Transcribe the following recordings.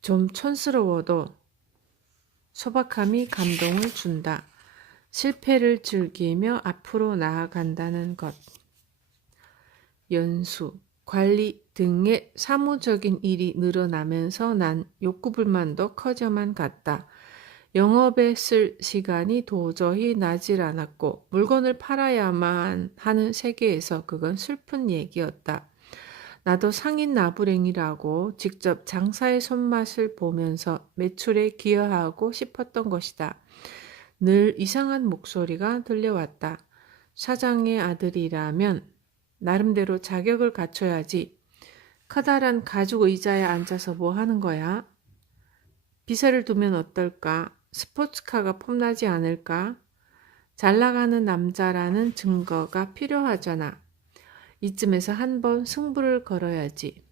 좀 촌스러워도 소박함이 감동을 준다. 실패를 즐기며 앞으로 나아간다는 것. 연수, 관리 등의 사무적인 일이 늘어나면서 난 욕구불만도 커져만 갔다. 영업에 쓸 시간이 도저히 나질 않았고 물건을 팔아야만 하는 세계에서 그건 슬픈 얘기였다. 나도 상인 나부랭이라고 직접 장사의 손맛을 보면서 매출에 기여하고 싶었던 것이다. 늘 이상한 목소리가 들려왔다. 사장의 아들이라면 나름대로 자격을 갖춰야지. 커다란 가죽 의자에 앉아서 뭐 하는 거야? 비서를 두면 어떨까? 스포츠카가 폼나지 않을까? 잘 나가는 남자라는 증거가 필요하잖아. 이쯤에서 한번 승부를 걸어야지.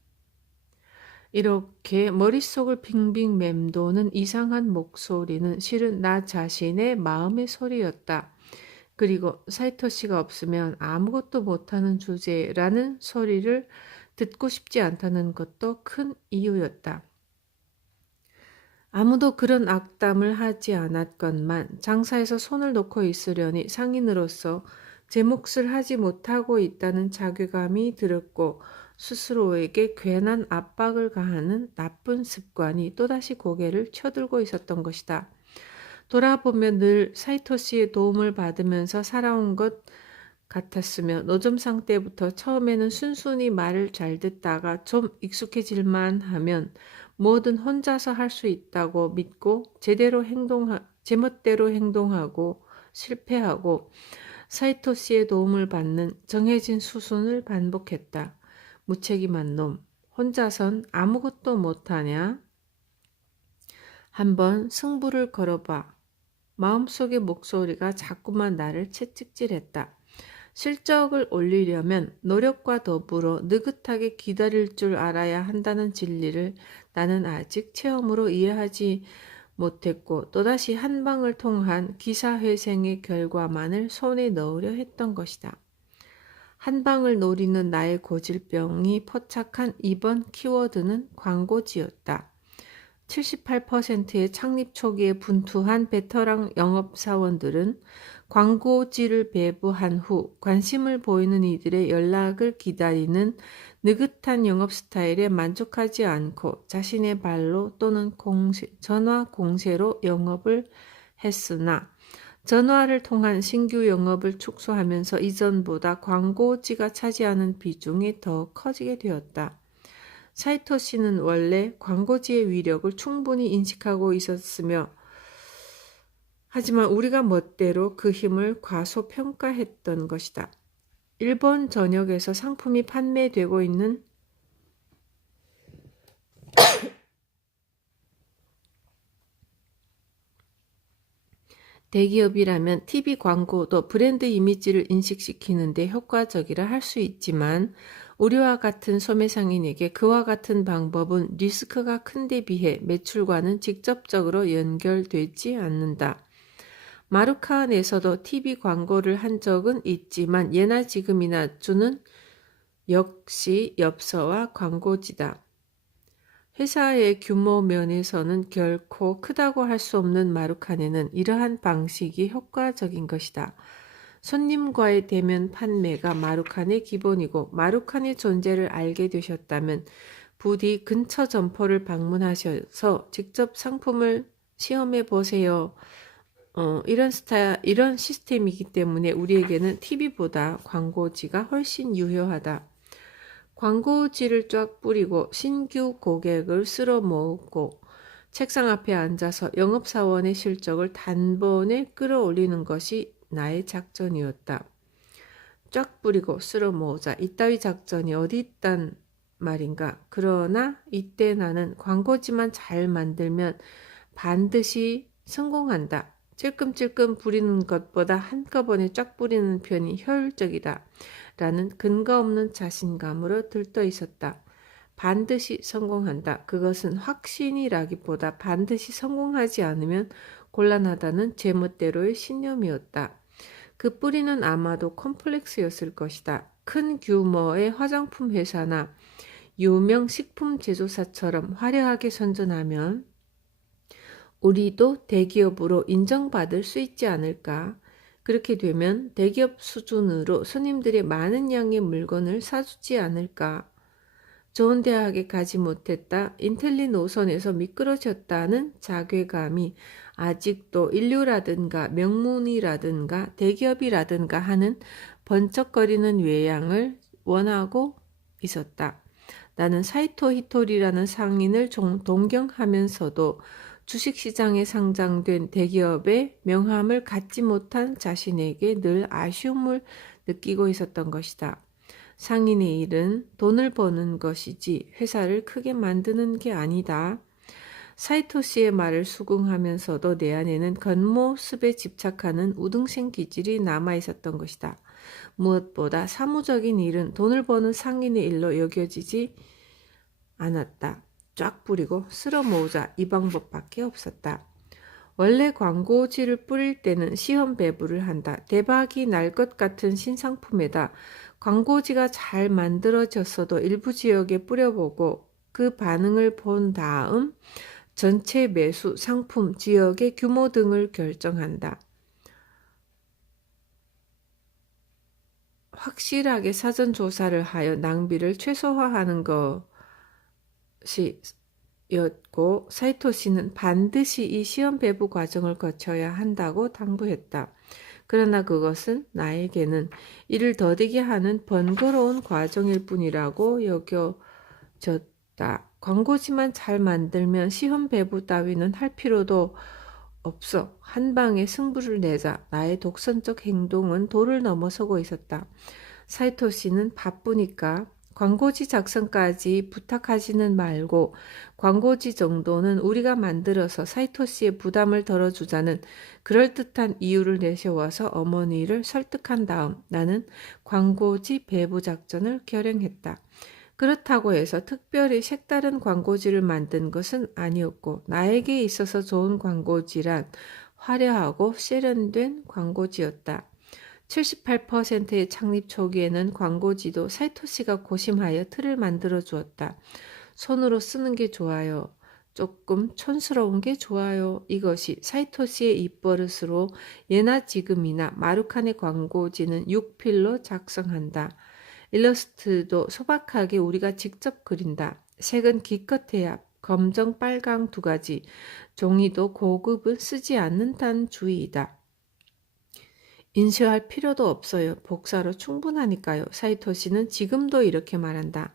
이렇게 머릿속을 빙빙 맴도는 이상한 목소리는 실은 나 자신의 마음의 소리였다. 그리고 사이토 씨가 없으면 아무것도 못하는 주제라는 소리를 듣고 싶지 않다는 것도 큰 이유였다. 아무도 그런 악담을 하지 않았건만 장사에서 손을 놓고 있으려니 상인으로서 제 몫을 하지 못하고 있다는 자괴감이 들었고 스스로에게 괜한 압박을 가하는 나쁜 습관이 또다시 고개를 쳐들고 있었던 것이다. 돌아보면 늘 사이토 씨의 도움을 받으면서 살아온 것 같았으며 노점상 때부터 처음에는 순순히 말을 잘 듣다가 좀 익숙해질만 하면 뭐든 혼자서 할 수 있다고 믿고 제멋대로 행동하고 실패하고 사이토 씨의 도움을 받는 정해진 수순을 반복했다. 무책임한 놈, 혼자선 아무것도 못하냐? 한번 승부를 걸어봐. 마음속의 목소리가 자꾸만 나를 채찍질했다. 실적을 올리려면 노력과 더불어 느긋하게 기다릴 줄 알아야 한다는 진리를 나는 아직 체험으로 이해하지 못했고 또다시 한 방을 통한 기사회생의 결과만을 손에 넣으려 했던 것이다. 한 방을 노리는 나의 고질병이 포착한 이번 키워드는 광고지였다. 78%의 창립 초기에 분투한 베테랑 영업사원들은 광고지를 배부한 후 관심을 보이는 이들의 연락을 기다리는 느긋한 영업 스타일에 만족하지 않고 자신의 발로 또는 전화 공세로 영업을 했으나 전화를 통한 신규 영업을 축소하면서 이전보다 광고지가 차지하는 비중이 더 커지게 되었다. 사이토 씨는 원래 광고지의 위력을 충분히 인식하고 있었으며 하지만 우리가 멋대로 그 힘을 과소평가했던 것이다. 일본 전역에서 상품이 판매되고 있는 대기업이라면 TV 광고도 브랜드 이미지를 인식시키는데 효과적이라 할 수 있지만 우리와 같은 소매상인에게 그와 같은 방법은 리스크가 큰데 비해 매출과는 직접적으로 연결되지 않는다. 마루카 안에서도 TV 광고를 한 적은 있지만 예나 지금이나 주는 역시 엽서와 광고지다. 회사의 규모 면에서는 결코 크다고 할 수 없는 마루칸에는 이러한 방식이 효과적인 것이다. 손님과의 대면 판매가 마루칸의 기본이고 마루칸의 존재를 알게 되셨다면 부디 근처 점포를 방문하셔서 직접 상품을 시험해 보세요. 이런 시스템이기 때문에 우리에게는 TV보다 광고지가 훨씬 유효하다. 광고지를 쫙 뿌리고 신규 고객을 쓸어 모으고 책상 앞에 앉아서 영업사원의 실적을 단번에 끌어올리는 것이 나의 작전이었다. 쫙 뿌리고 쓸어 모으자. 이따위 작전이 어디 있단 말인가. 그러나 이때 나는 광고지만 잘 만들면 반드시 성공한다. 찔끔찔끔 뿌리는 것보다 한꺼번에 쫙 뿌리는 편이 효율적이다. 라는 근거 없는 자신감으로 들떠 있었다. 반드시 성공한다. 그것은 확신이라기보다 반드시 성공하지 않으면 곤란하다는 제멋대로의 신념이었다. 그 뿌리는 아마도 콤플렉스였을 것이다. 큰 규모의 화장품 회사나 유명 식품 제조사처럼 화려하게 선전하면 우리도 대기업으로 인정받을 수 있지 않을까? 그렇게 되면 대기업 수준으로 손님들이 많은 양의 물건을 사주지 않을까? 좋은 대학에 가지 못했다, 인텔리 노선에서 미끄러졌다는 자괴감이 아직도 인류라든가 명문이라든가 대기업이라든가 하는 번쩍거리는 외양을 원하고 있었다. 나는 사이토 히토리라는 상인을 동경하면서도 주식시장에 상장된 대기업의 명함을 갖지 못한 자신에게 늘 아쉬움을 느끼고 있었던 것이다. 상인의 일은 돈을 버는 것이지 회사를 크게 만드는 게 아니다. 사이토 씨의 말을 수긍하면서도 내 안에는 겉모습에 집착하는 우등생 기질이 남아 있었던 것이다. 무엇보다 사무적인 일은 돈을 버는 상인의 일로 여겨지지 않았다. 쫙 뿌리고 쓸어 모으자, 이 방법밖에 없었다. 원래 광고지를 뿌릴 때는 시험 배부를 한다. 대박이 날 것 같은 신상품에다 광고지가 잘 만들어졌어도 일부 지역에 뿌려보고 그 반응을 본 다음 전체 매수, 상품, 지역의 규모 등을 결정한다. 확실하게 사전 조사를 하여 낭비를 최소화하는 것이 였고, 사이토 씨는 반드시 이 시험 배부 과정을 거쳐야 한다고 당부했다. 그러나 그것은 나에게는 이를 더디게 하는 번거로운 과정일 뿐이라고 여겨졌다. 광고지만 잘 만들면 시험 배부 따위는 할 필요도 없어. 한 방에 승부를 내자. 나의 독선적 행동은 도를 넘어서고 있었다. 사이토 씨는 바쁘니까 광고지 작성까지 부탁하지는 말고 광고지 정도는 우리가 만들어서 사이토 씨의 부담을 덜어주자는 그럴듯한 이유를 내세워서 어머니를 설득한 다음 나는 광고지 배부 작전을 결행했다. 그렇다고 해서 특별히 색다른 광고지를 만든 것은 아니었고 나에게 있어서 좋은 광고지란 화려하고 세련된 광고지였다. 78%의 창립 초기에는 광고지도 사이토 씨가 고심하여 틀을 만들어 주었다. 손으로 쓰는 게 좋아요. 조금 촌스러운 게 좋아요. 이것이 사이토 씨의 입버릇으로 예나 지금이나 마루칸의 광고지는 6필로 작성한다. 일러스트도 소박하게 우리가 직접 그린다. 색은 기껏해야 검정, 빨강 두 가지. 종이도 고급은 쓰지 않는다는 주의이다. 인쇄할 필요도 없어요. 복사로 충분하니까요. 사이토 씨는 지금도 이렇게 말한다.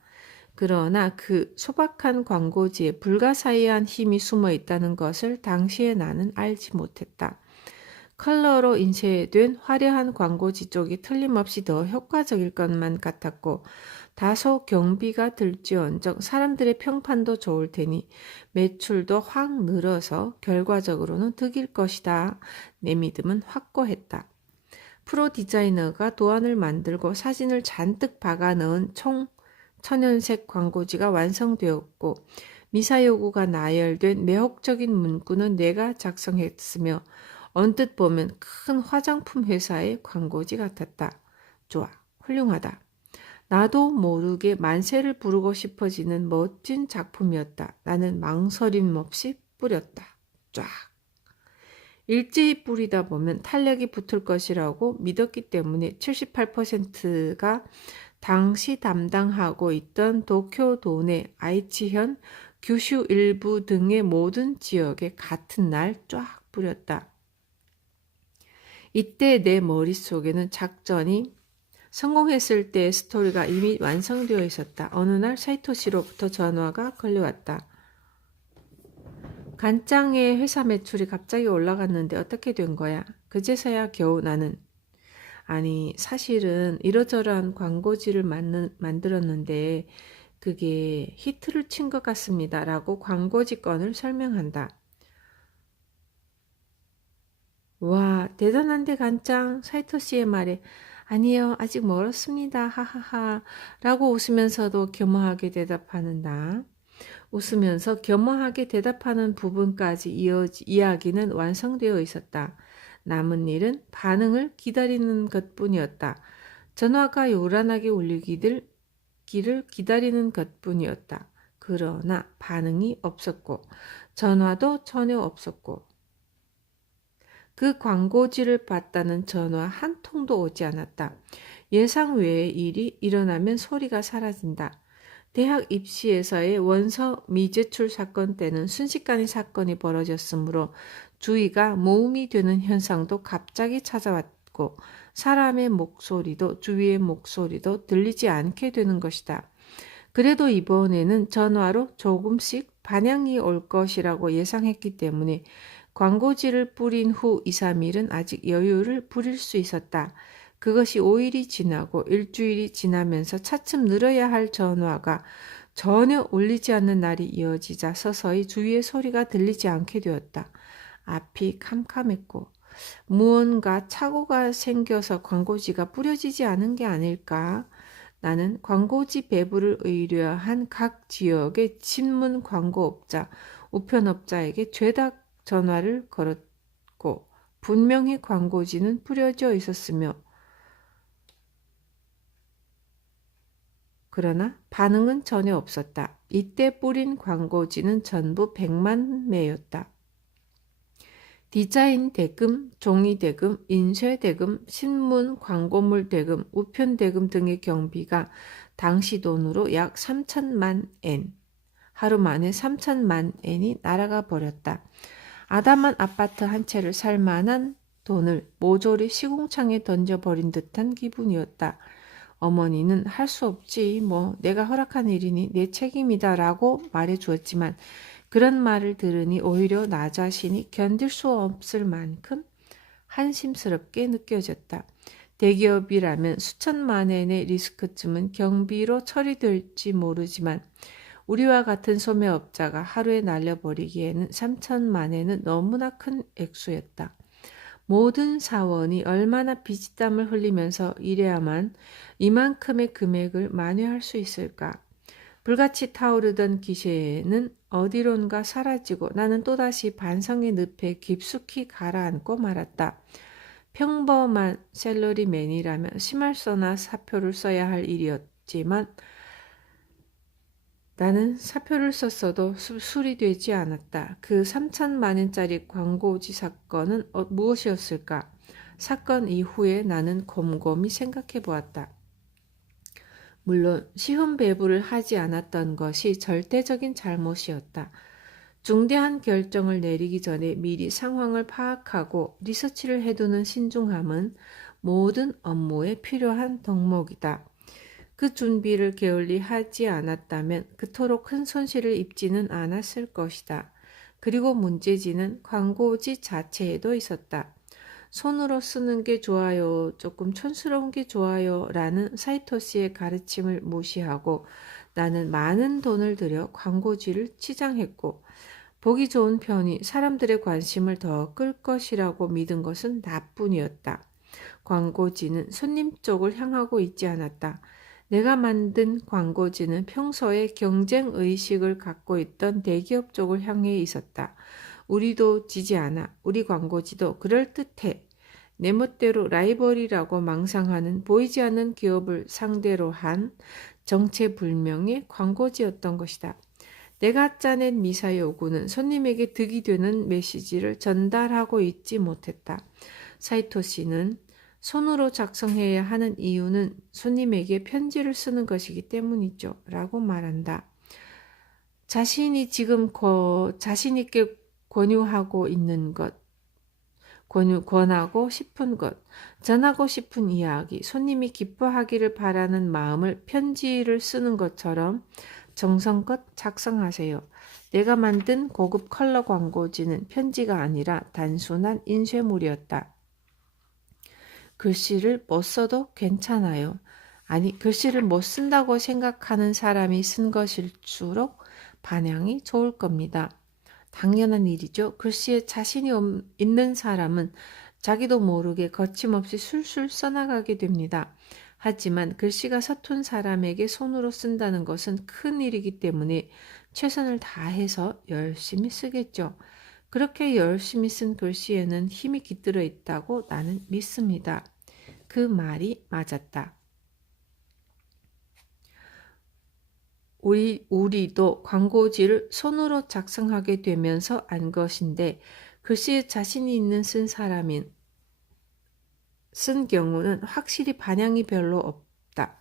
그러나 그 소박한 광고지에 불가사의한 힘이 숨어 있다는 것을 당시에 나는 알지 못했다. 컬러로 인쇄된 화려한 광고지 쪽이 틀림없이 더 효과적일 것만 같았고 다소 경비가 들지언정 사람들의 평판도 좋을 테니 매출도 확 늘어서 결과적으로는 득일 것이다. 내 믿음은 확고했다. 프로 디자이너가 도안을 만들고 사진을 잔뜩 박아 넣은 총 천연색 광고지가 완성되었고 미사 요구가 나열된 매혹적인 문구는 내가 작성했으며 언뜻 보면 큰 화장품 회사의 광고지 같았다. 좋아, 훌륭하다. 나도 모르게 만세를 부르고 싶어지는 멋진 작품이었다. 나는 망설임 없이 뿌렸다. 쫙. 일제히 뿌리다 보면 탄력이 붙을 것이라고 믿었기 때문에 78%가 당시 담당하고 있던 도쿄도내, 아이치현, 규슈 일부 등의 모든 지역에 같은 날 쫙 뿌렸다. 이때 내 머릿속에는 작전이 성공했을 때의 스토리가 이미 완성되어 있었다. 어느 날 사이토 씨로부터 전화가 걸려왔다. 간장의 회사 매출이 갑자기 올라갔는데 어떻게 된 거야? 그제서야 겨우 나는 아니 사실은 이러저러한 광고지를 만들었는데 그게 히트를 친 것 같습니다. 라고 광고지 건을 설명한다. 와 대단한데 간장 사이토 씨의 말에 아니요 아직 멀었습니다. 하하하 라고 웃으면서도 겸허하게 대답하는 나. 웃으면서 겸허하게 대답하는 부분까지 이야기는 완성되어 있었다. 남은 일은 반응을 기다리는 것뿐이었다. 전화가 요란하게 울리기를 있기를 기다리는 것뿐이었다. 그러나 반응이 없었고 전화도 전혀 없었고 그 광고지를 봤다는 전화 한 통도 오지 않았다. 예상 외의 일이 일어나면 소리가 사라진다. 대학 입시에서의 원서 미제출 사건 때는 순식간에 사건이 벌어졌으므로 주의가 모음이 되는 현상도 갑자기 찾아왔고 사람의 목소리도 주위의 목소리도 들리지 않게 되는 것이다. 그래도 이번에는 전화로 조금씩 반향이 올 것이라고 예상했기 때문에 광고지를 뿌린 후 2, 3일은 아직 여유를 부릴 수 있었다. 그것이 5일이 지나고 일주일이 지나면서 차츰 늘어야 할 전화가 전혀 울리지 않는 날이 이어지자 서서히 주위의 소리가 들리지 않게 되었다. 앞이 캄캄했고 무언가 착오가 생겨서 광고지가 뿌려지지 않은 게 아닐까? 나는 광고지 배부를 의뢰한 각 지역의 신문 광고업자, 우편업자에게 죄다 전화를 걸었고 분명히 광고지는 뿌려져 있었으며 그러나 반응은 전혀 없었다. 이때 뿌린 광고지는 전부 100만 매였다. 디자인 대금, 종이 대금, 인쇄 대금, 신문 광고물 대금, 우편 대금 등의 경비가 당시 돈으로 약 3천만 엔. 하루 만에 3천만 엔이 날아가 버렸다. 아담한 아파트 한 채를 살 만한 돈을 모조리 시궁창에 던져버린 듯한 기분이었다. 어머니는 할 수 없지, 뭐 내가 허락한 일이니 내 책임이다 라고 말해주었지만 그런 말을 들으니 오히려 나 자신이 견딜 수 없을 만큼 한심스럽게 느껴졌다. 대기업이라면 수천만 엔의 리스크쯤은 경비로 처리될지 모르지만 우리와 같은 소매업자가 하루에 날려버리기에는 3천만 엔은 너무나 큰 액수였다. 모든 사원이 얼마나 피지땀을 흘리면서 일해야만 이만큼의 금액을 만회할 수 있을까? 불같이 타오르던 기세는 어디론가 사라지고 나는 또다시 반성의 늪에 깊숙이 가라앉고 말았다. 평범한 샐러리맨이라면 심할서나 사표를 써야 할 일이었지만 나는 사표를 썼어도 수리되지 않았다. 그 3천만 원짜리 광고지 사건은 무엇이었을까? 사건 이후에 나는 곰곰이 생각해 보았다. 물론 시험 배부를 하지 않았던 것이 절대적인 잘못이었다. 중대한 결정을 내리기 전에 미리 상황을 파악하고 리서치를 해두는 신중함은 모든 업무에 필요한 덕목이다. 그 준비를 게을리 하지 않았다면 그토록 큰 손실을 입지는 않았을 것이다. 그리고 문제지는 광고지 자체에도 있었다. 손으로 쓰는 게 좋아요, 조금 촌스러운 게 좋아요 라는 사이토시의 가르침을 무시하고 나는 많은 돈을 들여 광고지를 치장했고 보기 좋은 편이 사람들의 관심을 더 끌 것이라고 믿은 것은 나뿐이었다. 광고지는 손님 쪽을 향하고 있지 않았다. 내가 만든 광고지는 평소에 경쟁 의식을 갖고 있던 대기업 쪽을 향해 있었다. 우리도 지지 않아. 우리 광고지도 그럴듯해. 내 멋대로 라이벌이라고 망상하는 보이지 않는 기업을 상대로 한 정체불명의 광고지였던 것이다. 내가 짜낸 미사 요구는 손님에게 득이 되는 메시지를 전달하고 있지 못했다. 사이토시는 손으로 작성해야 하는 이유는 손님에게 편지를 쓰는 것이기 때문이죠. 라고 말한다. 자신이 지금 자신있게 권유하고 있는 것, 권하고 싶은 것, 전하고 싶은 이야기, 손님이 기뻐하기를 바라는 마음을 편지를 쓰는 것처럼 정성껏 작성하세요. 내가 만든 고급 컬러 광고지는 편지가 아니라 단순한 인쇄물이었다. 글씨를 못 써도 괜찮아요. 아니, 글씨를 못 쓴다고 생각하는 사람이 쓴 것일수록 반향이 좋을 겁니다. 당연한 일이죠. 글씨에 자신이 있는 사람은 자기도 모르게 거침없이 술술 써나가게 됩니다. 하지만 글씨가 서툰 사람에게 손으로 쓴다는 것은 큰 일이기 때문에 최선을 다해서 열심히 쓰겠죠. 그렇게 열심히 쓴 글씨에는 힘이 깃들어 있다고 나는 믿습니다. 그 말이 맞았다. 우리도 광고지를 손으로 작성하게 되면서 안 것인데 글씨에 자신이 있는 쓴 경우는 확실히 반향이 별로 없다.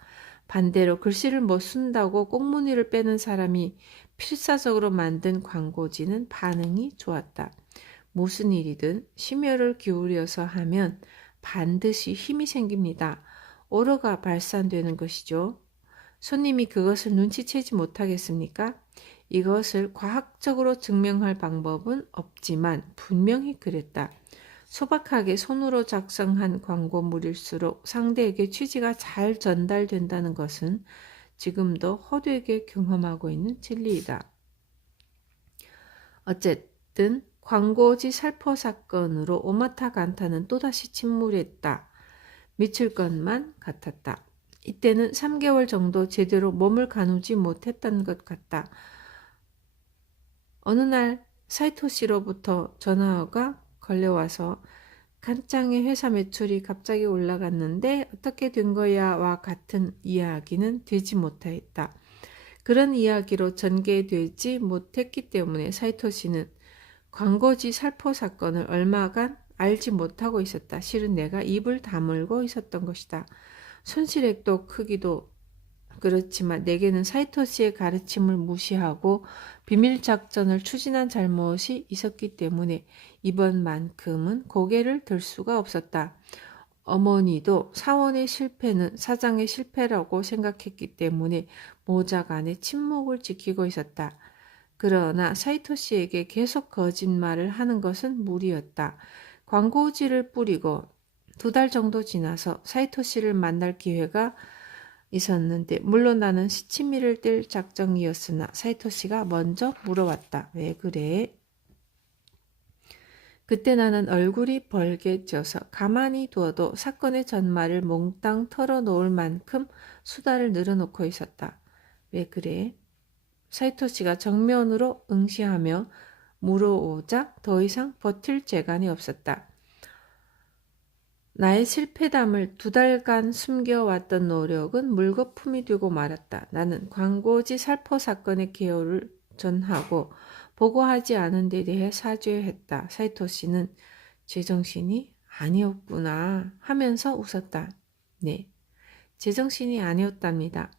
반대로 글씨를 못 쓴다고 꽁무니를 빼는 사람이 필사적으로 만든 광고지는 반응이 좋았다. 무슨 일이든 심혈을 기울여서 하면 반드시 힘이 생깁니다. 오러가 발산되는 것이죠. 손님이 그것을 눈치채지 못하겠습니까? 이것을 과학적으로 증명할 방법은 없지만 분명히 그랬다. 소박하게 손으로 작성한 광고물일수록 상대에게 취지가 잘 전달된다는 것은 지금도 헛되게 경험하고 있는 진리이다. 어쨌든 광고지 살포 사건으로 오마타 간타는 또다시 침몰했다. 미칠 것만 같았다. 이때는 3개월 정도 제대로 몸을 가누지 못했던 것 같다. 어느 날 사이토 씨로부터 전화가 걸려와서 간장의 회사 매출이 갑자기 올라갔는데 어떻게 된 거야와 같은 이야기는 되지 못했다. 그런 이야기로 전개되지 못했기 때문에 사이토 씨는 광고지 살포 사건을 얼마간 알지 못하고 있었다. 실은 내가 입을 다물고 있었던 것이다. 손실액도 크기도 그렇지만 내게는 사이토 씨의 가르침을 무시하고 비밀 작전을 추진한 잘못이 있었기 때문에 이번만큼은 고개를 들 수가 없었다. 어머니도 사원의 실패는 사장의 실패라고 생각했기 때문에 모자간의 침묵을 지키고 있었다. 그러나 사이토 씨에게 계속 거짓말을 하는 것은 무리였다. 광고지를 뿌리고 2달 정도 지나서 사이토 씨를 만날 기회가 있었는데 물론 나는 시치미를 뗄 작정이었으나 사이토 씨가 먼저 물어왔다. 왜 그래? 그때 나는 얼굴이 벌개져서 가만히 두어도 사건의 전말을 몽땅 털어놓을 만큼 수다를 늘어놓고 있었다. 왜 그래? 사이토 씨가 정면으로 응시하며 물어오자 더 이상 버틸 재간이 없었다. 나의 실패담을 2달간 숨겨왔던 노력은 물거품이 되고 말았다. 나는 광고지 살포 사건의 개요를 전하고 보고하지 않은 데 대해 사죄했다. 사이토 씨는 제정신이 아니었구나 하면서 웃었다. 네, 제정신이 아니었답니다.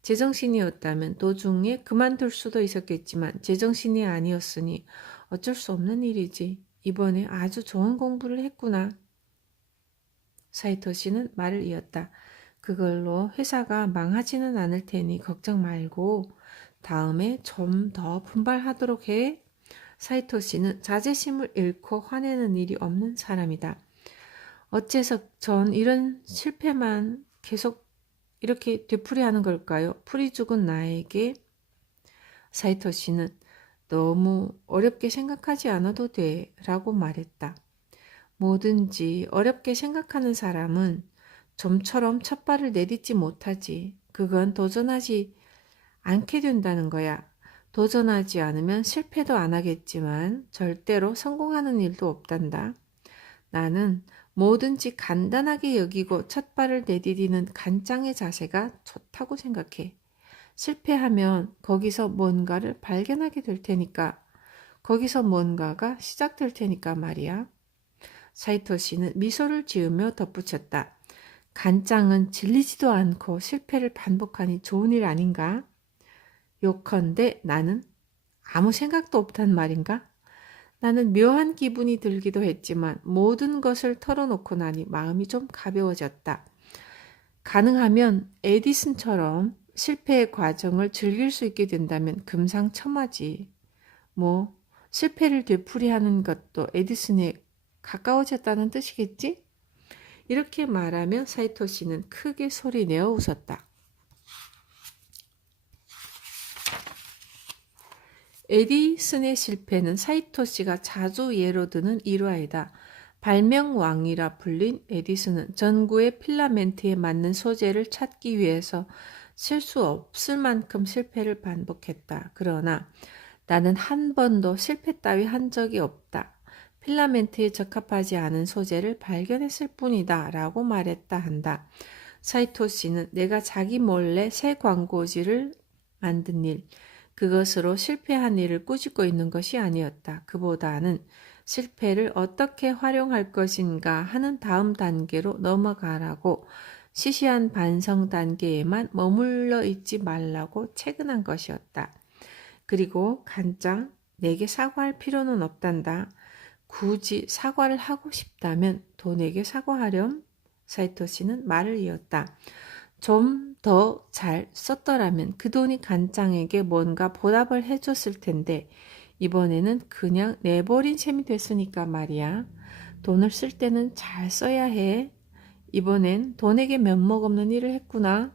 제정신이었다면 도중에 그만둘 수도 있었겠지만 제정신이 아니었으니 어쩔 수 없는 일이지. 이번에 아주 좋은 공부를 했구나. 사이토 씨는 말을 이었다. 그걸로 회사가 망하지는 않을 테니 걱정 말고 다음에 좀 더 분발하도록 해. 사이토 씨는 자제심을 잃고 화내는 일이 없는 사람이다. 어째서 전 이런 실패만 계속 이렇게 되풀이하는 걸까요? 풀이 죽은 나에게 사이토 씨는 너무 어렵게 생각하지 않아도 돼 라고 말했다. 뭐든지 어렵게 생각하는 사람은 좀처럼 첫 발을 내딛지 못하지. 그건 도전하지 않게 된다는 거야. 도전하지 않으면 실패도 안 하겠지만 절대로 성공하는 일도 없단다. 나는 뭐든지 간단하게 여기고 첫 발을 내디디는 간장의 자세가 좋다고 생각해. 실패하면 거기서 뭔가를 발견하게 될 테니까. 거기서 뭔가가 시작될 테니까 말이야. 사이토 씨는 미소를 지으며 덧붙였다. 간장은 질리지도 않고 실패를 반복하니 좋은 일 아닌가? 요컨대 나는 아무 생각도 없단 말인가? 나는 묘한 기분이 들기도 했지만 모든 것을 털어놓고 나니 마음이 좀 가벼워졌다. 가능하면 에디슨처럼 실패의 과정을 즐길 수 있게 된다면 금상첨화지. 뭐 실패를 되풀이하는 것도 에디슨에 가까워졌다는 뜻이겠지? 이렇게 말하며 사이토 씨는 크게 소리내어 웃었다. 에디슨의 실패는 사이토 씨가 자주 예로 드는 일화이다. 발명왕이라 불린 에디슨은 전구의 필라멘트에 맞는 소재를 찾기 위해서 실수 없을 만큼 실패를 반복했다. 그러나 나는 한 번도 실패 따위 한 적이 없다. 필라멘트에 적합하지 않은 소재를 발견했을 뿐이다 라고 말했다 한다. 사이토 씨는 내가 자기 몰래 새 광고지를 만든 일, 그것으로 실패한 일을 꾸짖고 있는 것이 아니었다. 그보다는 실패를 어떻게 활용할 것인가 하는 다음 단계로 넘어가라고 시시한 반성 단계에만 머물러 있지 말라고 체근한 것이었다. 그리고 간장, 내게 사과할 필요는 없단다. 굳이 사과를 하고 싶다면 돈에게 사과하렴. 사이토시는 말을 이었다. 좀 더 잘 썼더라면 그 돈이 간장에게 뭔가 보답을 해줬을 텐데 이번에는 그냥 내버린 셈이 됐으니까 말이야. 돈을 쓸 때는 잘 써야 해. 이번엔 돈에게 면목없는 일을 했구나.